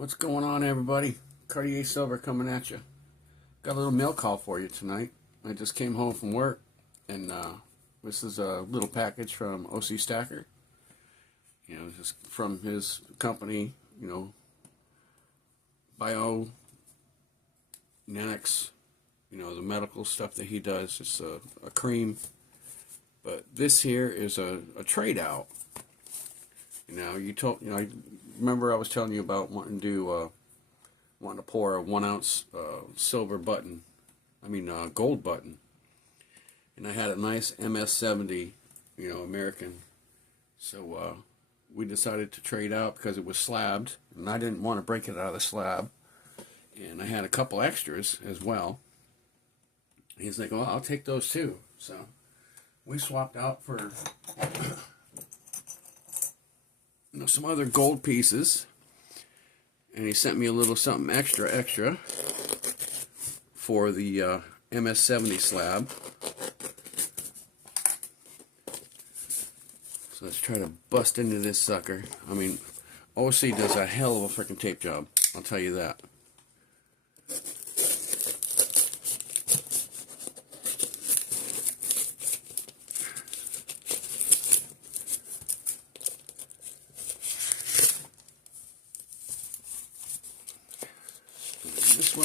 What's going on, everybody? Cartier Silver coming at you. Got a little mail call for you tonight. I just came home from work, and this is a little package from OC Stacker. You know, just from his company, you know, Bio Nanics, you know, the medical stuff that he does. It's a cream. But this here is a trade out. You know, I remember I was telling you about wanting to pour a 1 ounce silver button, gold button, and I had a nice MS-70, you know, American. So we decided to trade out because it was slabbed, and I didn't want to break it out of the slab, and I had a couple extras as well. And he's like, "Well, I'll take those too." So we swapped out for some other gold pieces, and he sent me a little something extra for the MS-70 slab. So let's try to bust into this sucker. I mean, OC does a hell of a freaking tape job, I'll tell you that. This way.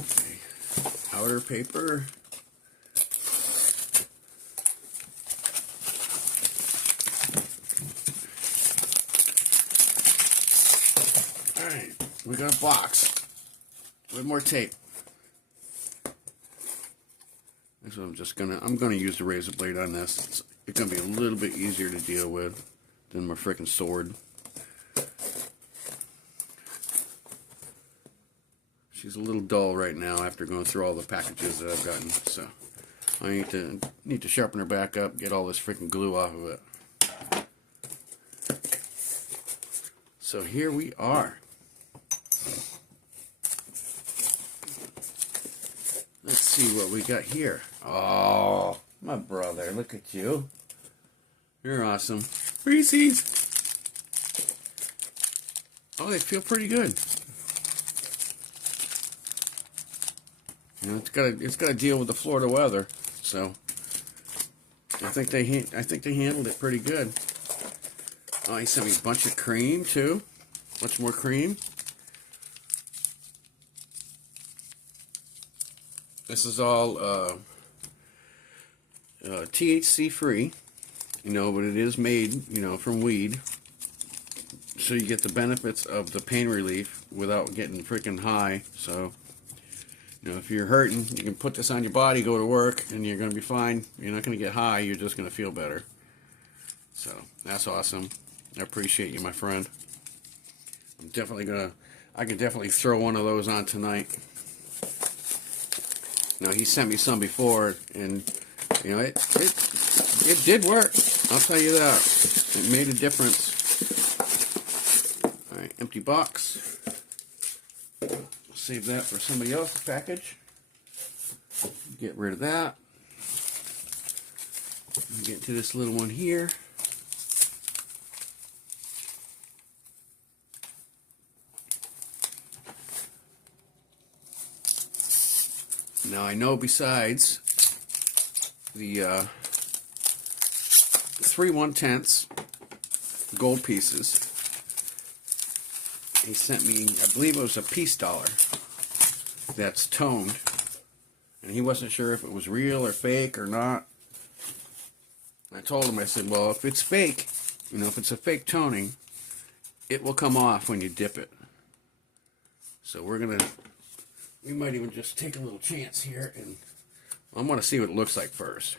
Okay. Outer paper. Alright, we got a box with more tape. So I'm gonna use the razor blade on this. It's gonna be a little bit easier to deal with than my freaking sword. She's a little dull right now after going through all the packages that I've gotten. So I need to sharpen her back up, get all this freaking glue off of it. So here we are. Let's see what we got here. Oh, my brother, look at you. You're awesome. Reese's. Oh, they feel pretty good. You know, it's got to deal with the Florida weather, so I think they handled it pretty good. Oh, he sent me a bunch of cream too. Much more cream. This is all THC free, you know, but it is made, you know, from weed. So you get the benefits of the pain relief without getting freaking high. So, you know, if you're hurting, you can put this on your body, go to work, and you're going to be fine. You're not going to get high, you're just going to feel better. So, that's awesome. I appreciate you, my friend. I can definitely throw one of those on tonight. You know, he sent me some before, and you know, it did work. I'll tell you that. It made a difference. All right, empty box. Save that for somebody else's package. Get rid of that. Get to this little one here. Now I know besides the 3 1/10 gold pieces, he sent me, I believe it was a peace dollar that's toned, and he wasn't sure if it was real or fake or not. I told him, I said, well, if it's fake, you know, if it's a fake toning, it will come off when you dip it. So we might even just take a little chance here, and I want to see what it looks like first.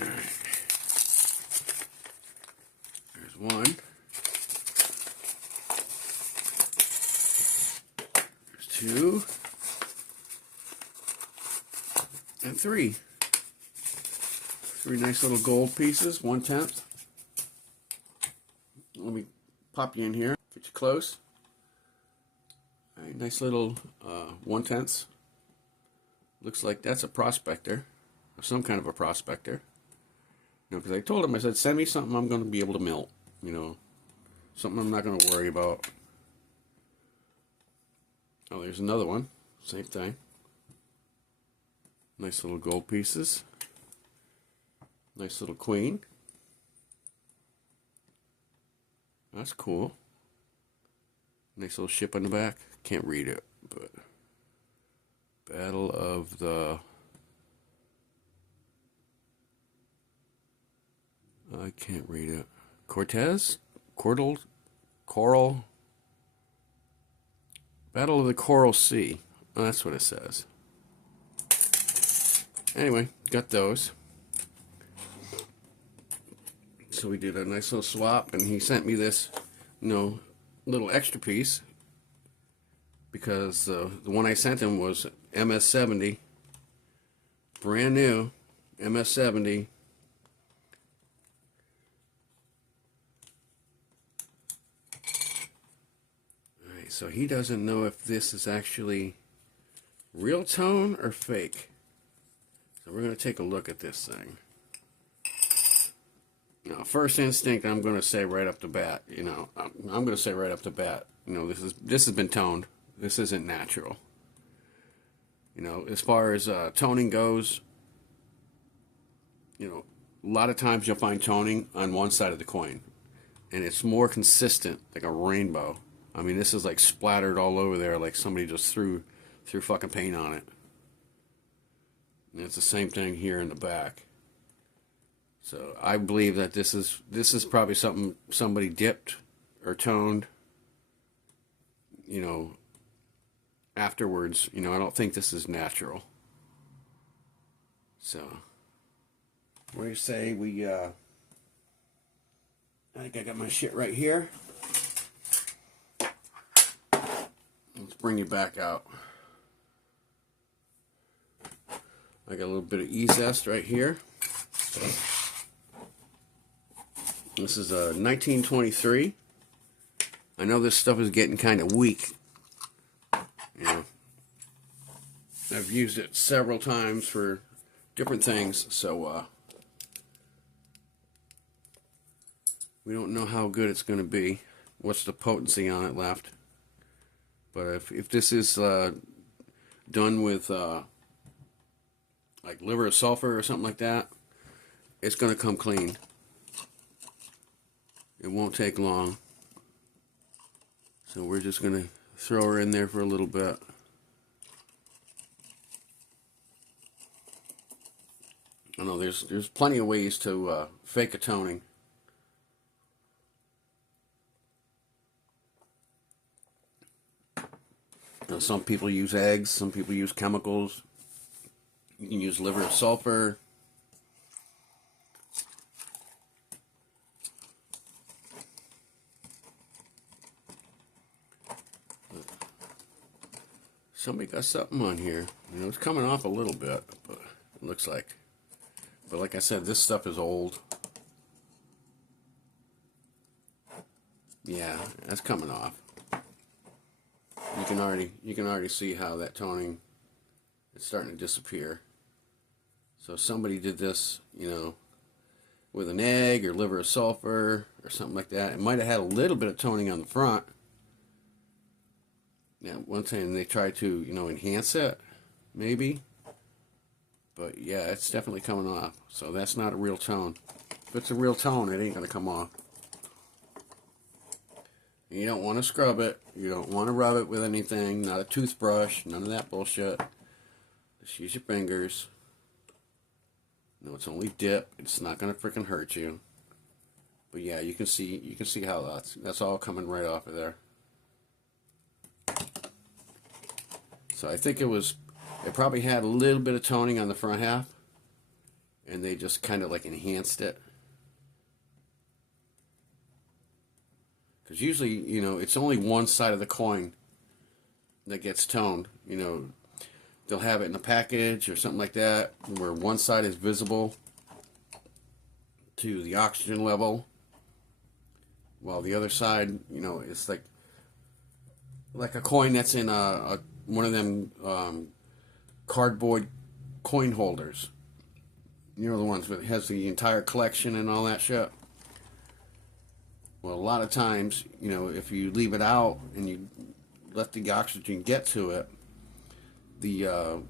All right. There's one. There's two. And three. 3 nice little gold pieces, 1/10. Let me pop you in here, get you close. All right, nice little 1/10. Looks like that's a prospector, or some kind of a prospector. You know, because I told him, I said, send me something I'm going to be able to melt. You know, something I'm not going to worry about. Oh, there's another one. Same thing. Nice little gold pieces. Nice little queen. That's cool. Nice little ship on the back. Can't read it, but Battle of the... I can't read it. Cortez? Coral? Battle of the Coral Sea. Oh, that's what it says. Anyway, got those. So we did a nice little swap, and he sent me this, you know, little extra piece, because the one I sent him was MS-70, brand new MS-70. Alright, so he doesn't know if this is actually real tone or fake. So we're going to take a look at this thing. Now, first instinct, I'm going to say right up the bat, you know, I'm going to say right up the bat, you know, this has been toned. This isn't natural. You know, as far as toning goes, you know, a lot of times you'll find toning on one side of the coin, and it's more consistent, like a rainbow. I mean, this is like splattered all over there, like somebody just threw fucking paint on it. And it's the same thing here in the back. So I believe that this is probably something somebody dipped or toned, you know, afterwards. You know, I don't think this is natural. So what do you say we I think I got my shit right here. Let's bring you back out. I got a little bit of E-Zest right here. This is a 1923. I know this stuff is getting kind of weak. You know, I've used it several times for different things, so we don't know how good it's going to be. What's the potency on it left? But if this is done with like liver of sulfur or something like that, it's going to come clean. It won't take long. So we're just going to throw her in there for a little bit. I know there's plenty of ways to fake a toning. You know, some people use eggs, some people use chemicals. You can use liver of sulfur. Somebody got something on here. You know, it's coming off a little bit, but it looks like. But like I said, this stuff is old. Yeah, that's coming off. You can already see how that toning is starting to disappear. So somebody did this, you know, with an egg or liver of sulfur or something like that. It might have had a little bit of toning on the front. Yeah, one time they tried to, you know, enhance it, maybe. But yeah, it's definitely coming off. So that's not a real tone. If it's a real tone, it ain't going to come off. You don't want to scrub it. You don't want to rub it with anything. Not a toothbrush. None of that bullshit. Just use your fingers. No, it's only dip. It's not going to freaking hurt you. But yeah, you can see how that's all coming right off of there. So I think it probably had a little bit of toning on the front half, and they just kind of like enhanced it. Because usually, you know, it's only one side of the coin that gets toned. You know, they'll have it in a package or something like that, where one side is visible. to the oxygen level, while the other side, you know, it's like a coin that's in a one of them cardboard coin holders. You know, the ones that has the entire collection and all that shit. Well, a lot of times, you know, if you leave it out and you let the oxygen get to it, the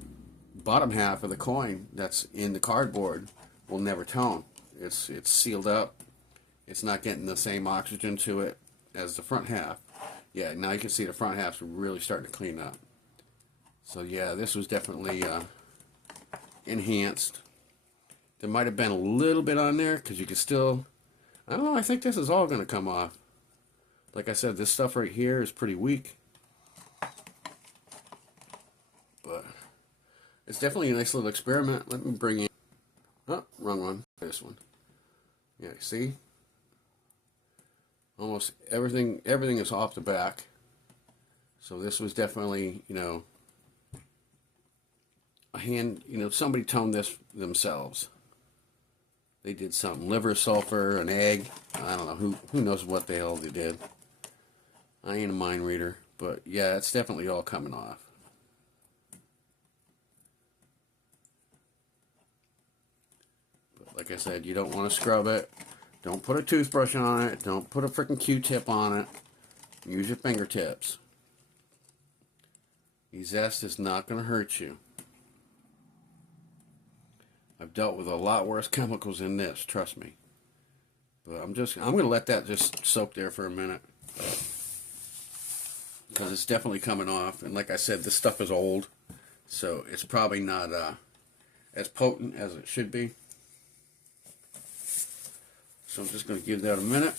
bottom half of the coin that's in the cardboard will never tone. It's sealed up. It's not getting the same oxygen to it as the front half. Yeah, now you can see the front half's really starting to clean up. So yeah, this was definitely enhanced. There might have been a little bit on there because you could still, I don't know, I think this is all going to come off. Like I said, this stuff right here is pretty weak. But it's definitely a nice little experiment. Let me bring in, oh, wrong one, this one. Yeah, see? Almost everything is off the back. So this was definitely, you know, a hand, you know, somebody toned this themselves. They did something, liver, sulfur, an egg. I don't know, who knows what the hell they did. I ain't a mind reader, but yeah, it's definitely all coming off. But like I said, you don't want to scrub it. Don't put a toothbrush on it. Don't put a freaking Q-tip on it. Use your fingertips. The zest is not going to hurt you. I've dealt with a lot worse chemicals than this, trust me. But I'm going to let that just soak there for a minute. Because it's definitely coming off. And like I said, this stuff is old. So it's probably not as potent as it should be. So I'm just going to give that a minute.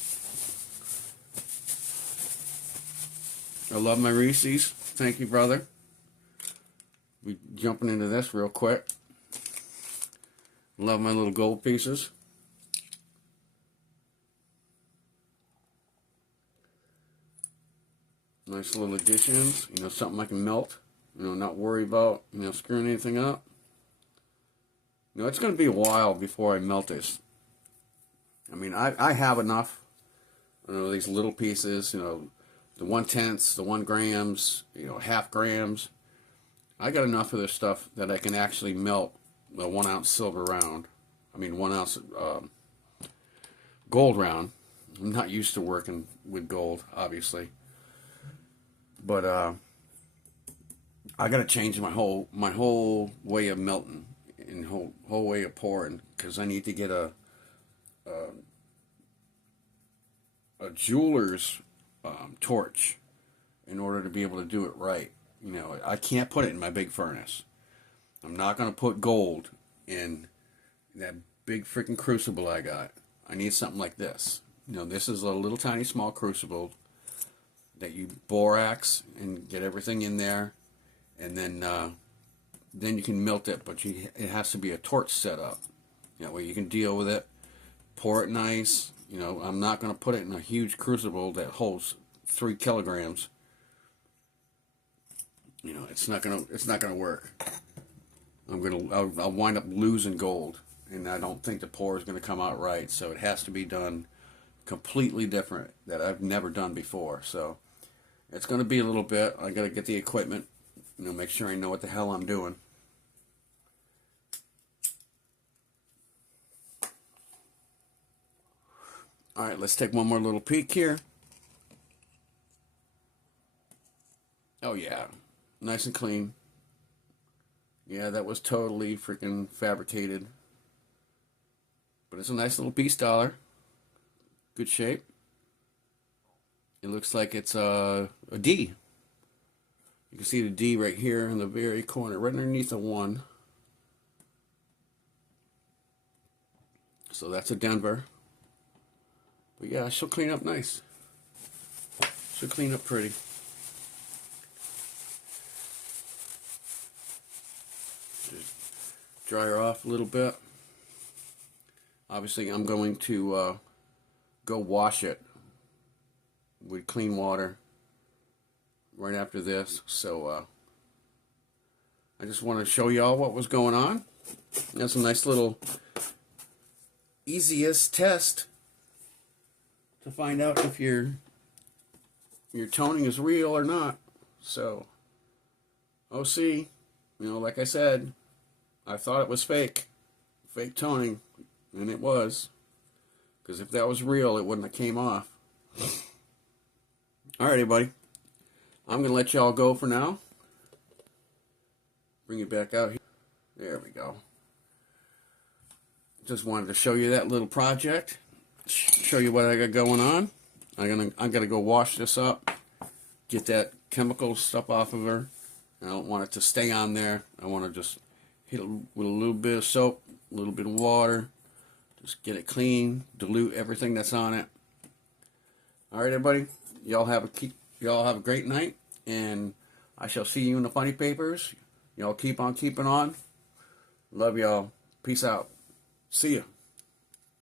I love my Reese's. Thank you, brother. We're jumping into this real quick. Love my little gold pieces. Nice little additions. You know, something I can melt. You know, not worry about, you know, screwing anything up. You know, it's going to be a while before I melt this. I mean, I have enough. You know, these little pieces, you know, the 1/10, the 1 grams, you know, half grams. I got enough of this stuff that I can actually melt a 1 ounce silver round. I mean, 1 ounce gold round. I'm not used to working with gold, obviously. But I got to change my whole way of melting and whole way of pouring, because I need to get a jeweler's torch in order to be able to do it right. You know, I can't put it in my big furnace. I'm not going to put gold in that big freaking crucible I got. I need something like this. You know, this is a little tiny small crucible that you borax and get everything in there, and then you can melt it, but it has to be a torch set up. That way you can deal with it, pour it nice. You know, I'm not going to put it in a huge crucible that holds 3 kilograms. You know, it's not gonna work. I'll wind up losing gold, and I don't think the pour is going to come out right. So it has to be done completely different that I've never done before. So it's going to be a little bit. I got to get the equipment, you know, make sure I know what the hell I'm doing. All right, let's take one more little peek here. Oh yeah, nice and clean. Yeah, that was totally freaking fabricated. But it's a nice little piece dollar. Good shape. It looks like it's a D. You can see the D right here in the very corner, right underneath the 1. So that's a Denver. But yeah, she'll clean up nice. She'll clean up pretty. Just dry her off a little bit. Obviously, I'm going to go wash it with clean water right after this. So I just want to show y'all what was going on. That's a nice little easiest test to find out if your toning is real or not. So, OC, like I said, I thought it was fake toning, and it was. Because if that was real, it wouldn't have came off. Alright, everybody. I'm going to let y'all go for now. Bring it back out here. There we go. Just wanted to show you that little project. Show you what I got going on. I'm gonna go wash this up. Get that chemical stuff off of her. I don't want it to stay on there. I want to just hit it with a little bit of soap, a little bit of water. Just get it clean, dilute everything that's on it. All right, everybody. Y'all have a great night, and I shall see you in the funny papers. Y'all keep on keeping on. Love y'all. Peace out. See ya.